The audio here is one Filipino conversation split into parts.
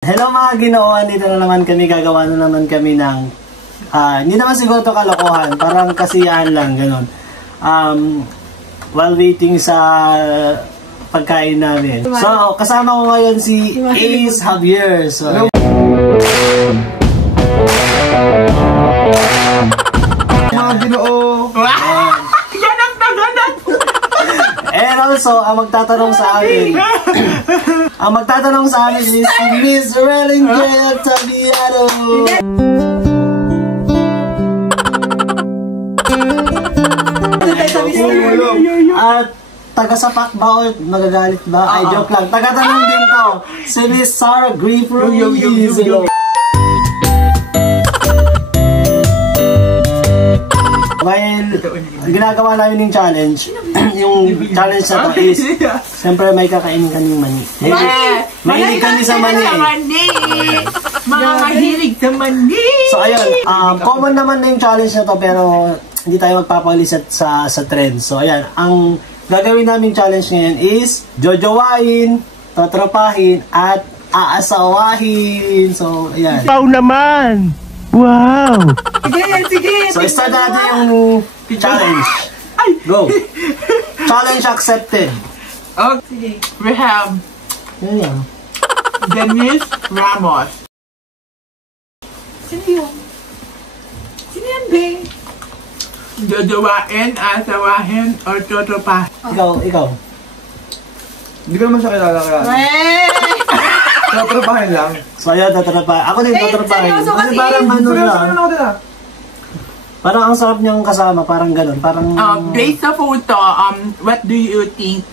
Hello mga ginoo, dito na naman kami, gagawa na naman kami ng hindi naman siguro to kalokohan, parang kasiyahan lang, ganun. While waiting sa pagkain namin. So, kasama ko ngayon si Ace Javier. So, mga ginoo! Yan ang taganan! and also, ang magtatanong sa amin is Miss Relin J. Tabiano. At taga-sapak ba o magagalit ba? Ay, joke lang. Taga-tanong din to. Si Miss Sarah Griefer. While ginagawa namin yung challenge, yung challenge na to is, siyempre may kakainin kaming mani. Mahilig kami sa mani. Mga mahilig sa mani. So ayun, common naman na yung challenge na to pero hindi tayo magpapalis sa trend. So ayan, ang gagawin namin challenge ngayon is jojowain, tatrapahin, at aasawahin. So ayan. Wow naman! Wow! Sige! So start natin yung challenge. Go! Challenge accepted. Okay, we have Ayan. Denise Ramos. Sino yun? Sino yan, Beng? Jojowain, asawahin, or totopa. Ikaw. Hindi ko naman siya kilala. Tatrapahin lang. So ayan, tatrapahin. Ako din tatrapahin. seryoso Kasi kasi. parang ano lang. Ano? Parang ang sarap niyang kasama. Parang ganun. Parang... Based sa photo, what do you think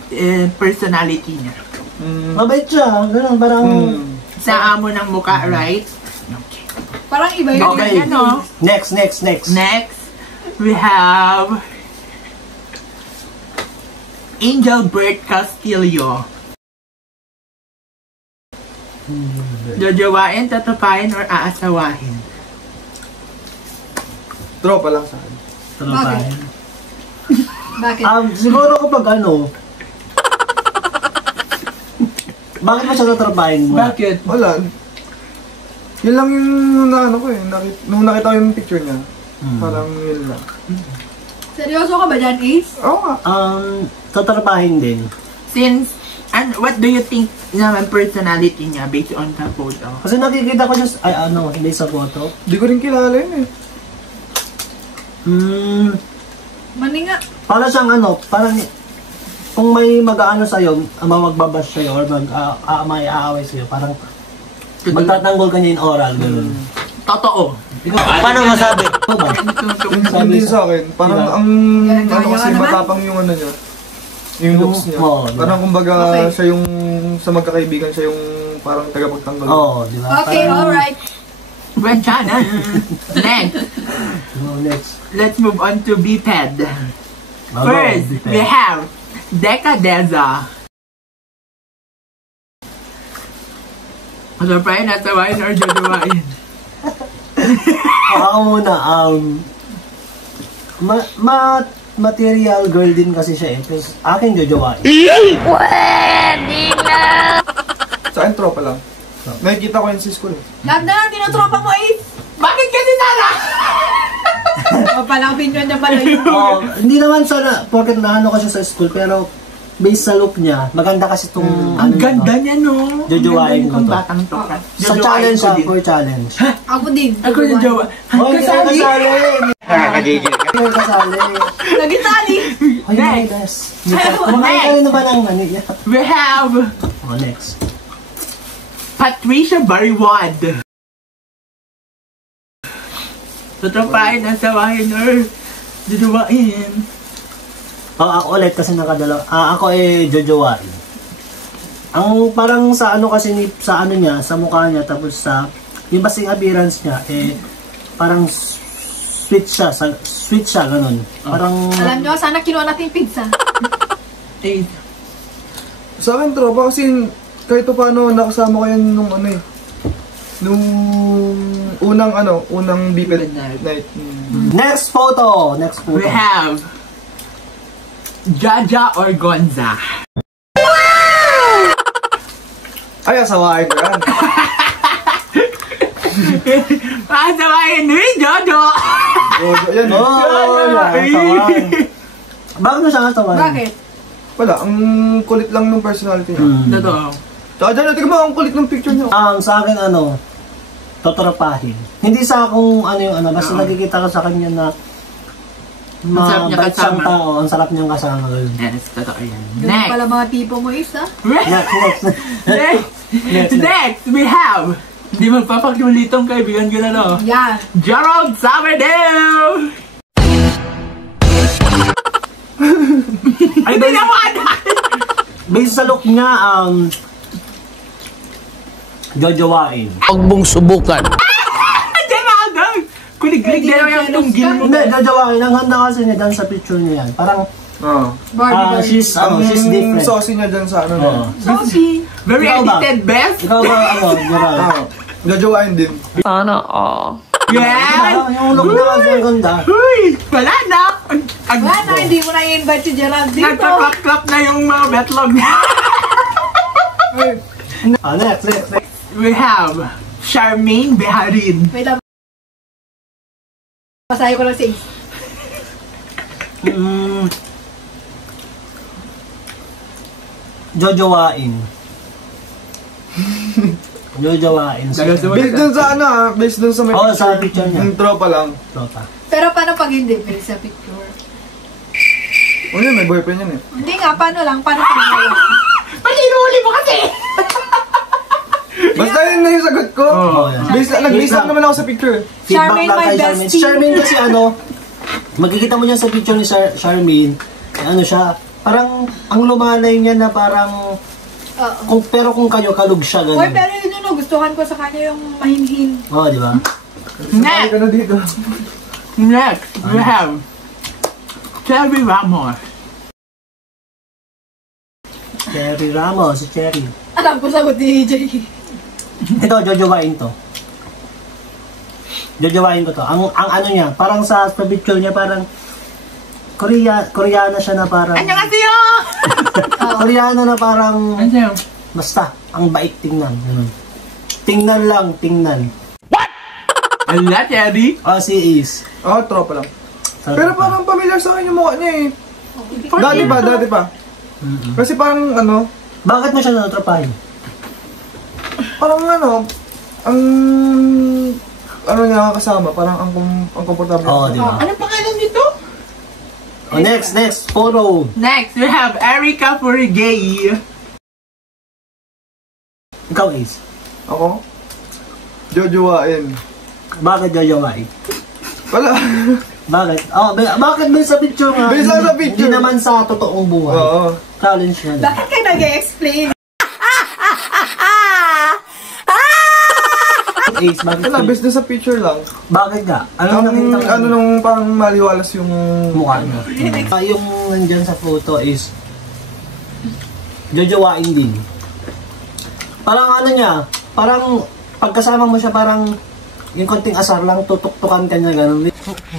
personality niya? mabait siya. Ganun, parang... Sa amo ng mukha, right? Parang iba yun. Okay, ano? Next. Next, we have Angel Bert Castillo. Jojowain, tatapahin, or aasawahin? Tropa lang sa akin. Tatrapahin. Bakit? Siguro kapag ano... Bakit mo siya tatrapahin mo? Bakit? Wala. Yun lang yung naano ko eh. Nung nakita ko yung picture niya. Parang yun lang. Seryoso ka ba dyan, Ace? Oo nga. Tatrapahin din. Since, and what do you think naman personality niya based on the photo? Kasi nakikita ko siya... hindi sa photo. Hindi ko rin kilala yun eh. Mani nga. Parang siyang parang... Kung may mag-aano sa'yo, magbabash sa'yo, or may aaway sa'yo, parang... Magtatanggol ka niya yung oral, gano'n. Totoo. Paano masabi? Hindi sa akin. Parang Diba? ang... Gaya kasi naman? matapang yung ano niya. Yung looks niya. Diba? Parang kumbaga Okay. siya yung... Sa magkakaibigan siya yung parang tagapagtanggol. Di ba? Okay, alright. Buenchana. Next, Next. let's move on to BPED. Go, First, BPED. we have Decadeza. Tatrapahin, asawahin, or jojowain? Ako muna, material girl din kasi siya eh. Tapos akin jojowain. Sa akin tropa lang. Nakikita ko yun sa school eh. Lahat na lang tinutropa mo, Ace. Bakit kasi Sara? O pala, opinion niya pala yun. Hindi naman sana, porket naano kasi sa school, pero based sa look niya, maganda kasi itong... Ang ganda niya, no? Jojowain ko Ang to. batang to. Sa challenge ko din. for challenge. Ako din. Ako yung jowa. Hoy, hindi ka kasali! Nakakagigil ka. Hindi ka kasali. Nagitali. Hoy, Marites. Kumakain ka rin na ba ng mani? We have Next. Patricia Bariwad. Tatrapahin, asawahin, or jojowain? Ako ulit kasi nakadalaw. Ako jojowain. Ang parang sa ano kasi sa ano niya, sa mukha niya, tapos sa yung basing appearance niya, parang sweet siya, ganun. Parang... Alam nyo, sana kinuha natin yung pizza. Sa akin tropa kasi kahit pa paano nakasama ko yan nung ano eh. Nung unang BPED night. Next photo! We have Jaja Orgonza. Ay, asawain ko yan. Yan. Kasawan. Bakit mo siya kasawan? Bakit? Wala, ang kulit lang ng personality niya. Totoo. Tsaka dyan, tignan mo, ang kulit ng picture niya. Sa akin totorapahin. Hindi sa akong basta nakikita ko sa kanya na Ang sarap niya mabait siyang kasama. tao, ang sarap niyang kasama. Ganun. Yes, totoo yan. Ganun Next. pala mga tipo mo is, ha? Next. Next, we have, hindi magpapagulitong kaibigan ko na, no? Yan. Gerald Sabadell! Ay, hindi naman! Based sa look niya, jojowain. Huwag mong subukan. Hindi nga agad! Kulig-kulig na lang yung tunggil mo. Hindi, jojowain. Ang handa kasi niya dyan sa picture niya yan. Parang, Barbie. she's Ang different. saucy niya dyan sa ano Oo. niya. Sophie. Very Ikaw ba? edited, best! Ikaw ba, Gerald? Jojowain din. Yes! Yung look na kasi ang ganda. Uy! Wala na! Wala na, hindi mo na i-invite si Gerald dito. Nagka-clap na yung mga betlog niya. Next. We have Charmaine Beharin. Wait lang. Masahe ko lang si Ace. Jojowain. Jojowain. Based dun sa based dun sa may Oo, sa picture niya. Tropa lang. Tropa. Pero paano pag hindi? Pero sa picture. O yun, may boyfriend yan eh. Hindi nga, paano lang? Paano pag wala? Palinuli mo kasi! Basta yun na yung sagot ko. Oo. Nag-base lang naman ako sa picture. Feedback Charmaine, lang my kay Charmaine. bestie. Si Charmaine kasi makikita mo niya sa picture ni Charmaine, siya, parang ang lumalay niya na parang, Oo. pero kung kayo, kalug siya, Uy, gano'n. pero yun yung gustuhan ko sa kanya yung mahinhin. Oo, di ba? Sumali ka na dito. Next, we have Cherry Ramos. Cherry Ramos, si Cherry. Alam ko sagot ni EJ. Ito, jojowain to. Jojowain ko to. Ang ano niya, parang sa picture niya, parang Koreana siya na parang... Annyeonghaseyo! Koreana na parang... Ano? Basta, ang bait tingnan. Ganun. Tingnan lang, tingnan. Ala, Cherry? Si Ace. Tropa lang. Pero parang familiar sa akin yung mukha niya eh. Dati pa. Kasi parang Bakit mo siya natrapahin? parang ang niya kasama, parang ang komportable. Oo, di ba? Anong pangalan nito? Next, photo. Next, we have Erica Furigay. Ikaw, Ace. Ako? Jojowain. Bakit jojowain? Wala. Bakit? Bakit ba sa picture nga? Based lang sa picture. Hindi naman sa totoong buhay. Oo. Challenge na. Bakit kayo nag-explain? Ace, bakit? Wala, based dun sa picture lang. Bakit ka? Ano nakita mo? Nung parang maliwalas yung mukha niya? Yung nandyan sa photo is jojowain din. Parang parang pagkasama mo siya parang yung konting asar lang, tutuktukan ka niya, gano'n.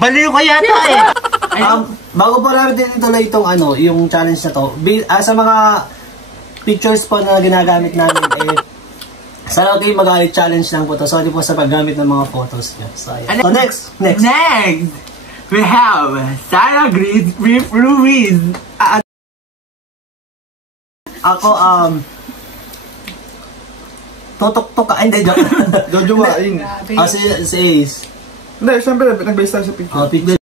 Baliw ka yata eh. Bago pa natin ituloy itong yung challenge na to, sa mga pictures po na ginagamit namin, sana kayo mag-challenge lang po to. Sorry po sa paggamit ng mga photos niya. So, next. Next, we have Sarah Ruiz. Ako, tutok-tok ka. Hindi, joke. jojowain. Si Ace. Hindi, syempre, nag-base tayo sa picture. Picture.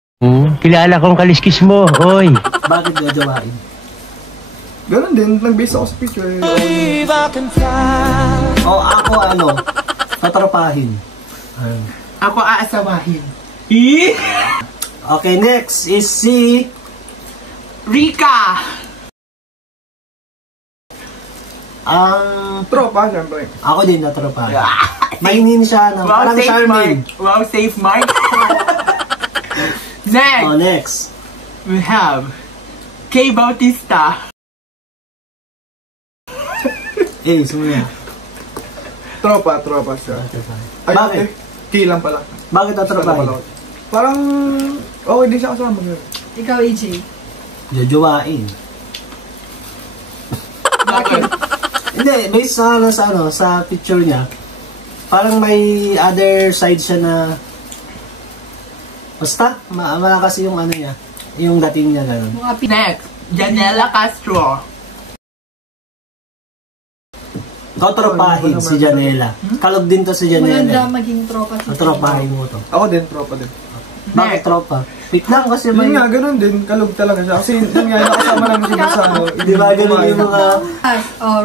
Kilala kong kaliskis mo, oy. Bakit jojowain? Ganon din, nag-base ako sa picture. Ako, tatrapahin. Ako aasawahin. Okay, next is si Rika. Tropa, syempre. Ako din natrapahin. Mainin siya ng Wow, parang safe Charmaine. mark. Wow, safe mark. Next, Next. we have Kay Bautista. Ace, muna. Tropa siya. Ay, Bakit? Kilang pala. Bakit tatrapahin? Parang, okay din siya kasama. Ikaw, EJ. Jojowain. Bakit? Hindi, based sa picture niya, parang may other side siya na Basta, malakas yung ano niya. Yung dating niya gano'n. Mga Next, Janela Castro. Totropahin si Janela. Kalog din to si Janela. maganda maging tropa si Totropahin mo to. Ako din, tropa din. Bakit tropa? Wait lang kasi may... Yun nga, ganun din. Kalog talaga siya. Kasi yun nga, nakasama namin siya sa ano. Di ba ganun yung mga...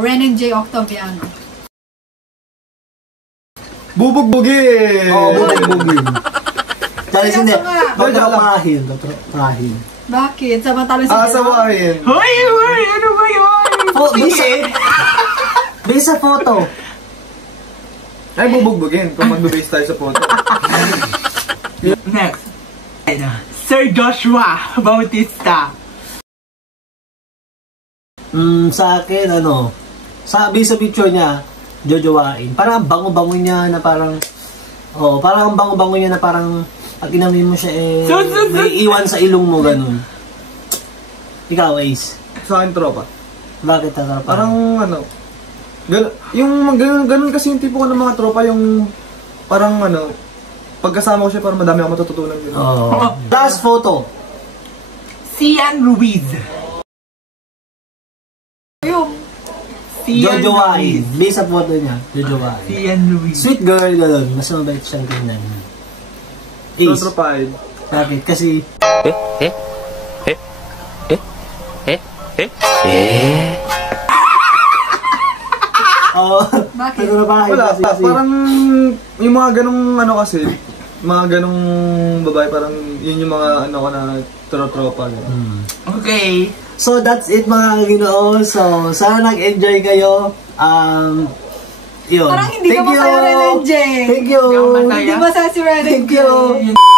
Ren and J. Octaviano. Bubugbugin! Oo, bubugbugin. Dahil hindi. nga. Totropahin. Totropahin. Bakit? Samantalang si Asawahin. Hoy! Ano ba yun? Base sa photo. Ay, bubugbugin. Kung mag-base tayo sa photo. Next. Sir Joshua Bautista. Sa akin, sabi sa picture niya, jojowain. Parang bango-bango niya na parang, parang bango-bango niya na parang, pag inamin mo siya may iwan sa ilong mo, ganun. Ikaw, Ace. Sa akin, tropa. Bakit tropa? Parang, ganun kasi yung tipo ko ng mga tropa, yung, parang, pagkasama ko siya, parang madami ako matututunan din. Last photo. Cian Ruiz. Yung Jojowain. Base sa photo niya, jojowain. Cian Ruiz. Sweet girl, gano'n. Mas mabait siyang tingnan. Ace. Trotropahin. Bakit? Kasi... Bakit? Totropahin Wala, kasi. parang, yung mga ganong, kasi, mga ganong babae, parang, yun yung mga, ko na, trotropa. Okay. So, that's it mga Ginoo. So, sana nag-enjoy kayo. Yun. Parang hindi ka Thank you. masaya, Ren and J. Thank you. Hindi ako masaya. Hindi masaya si Ren and Thank J. you.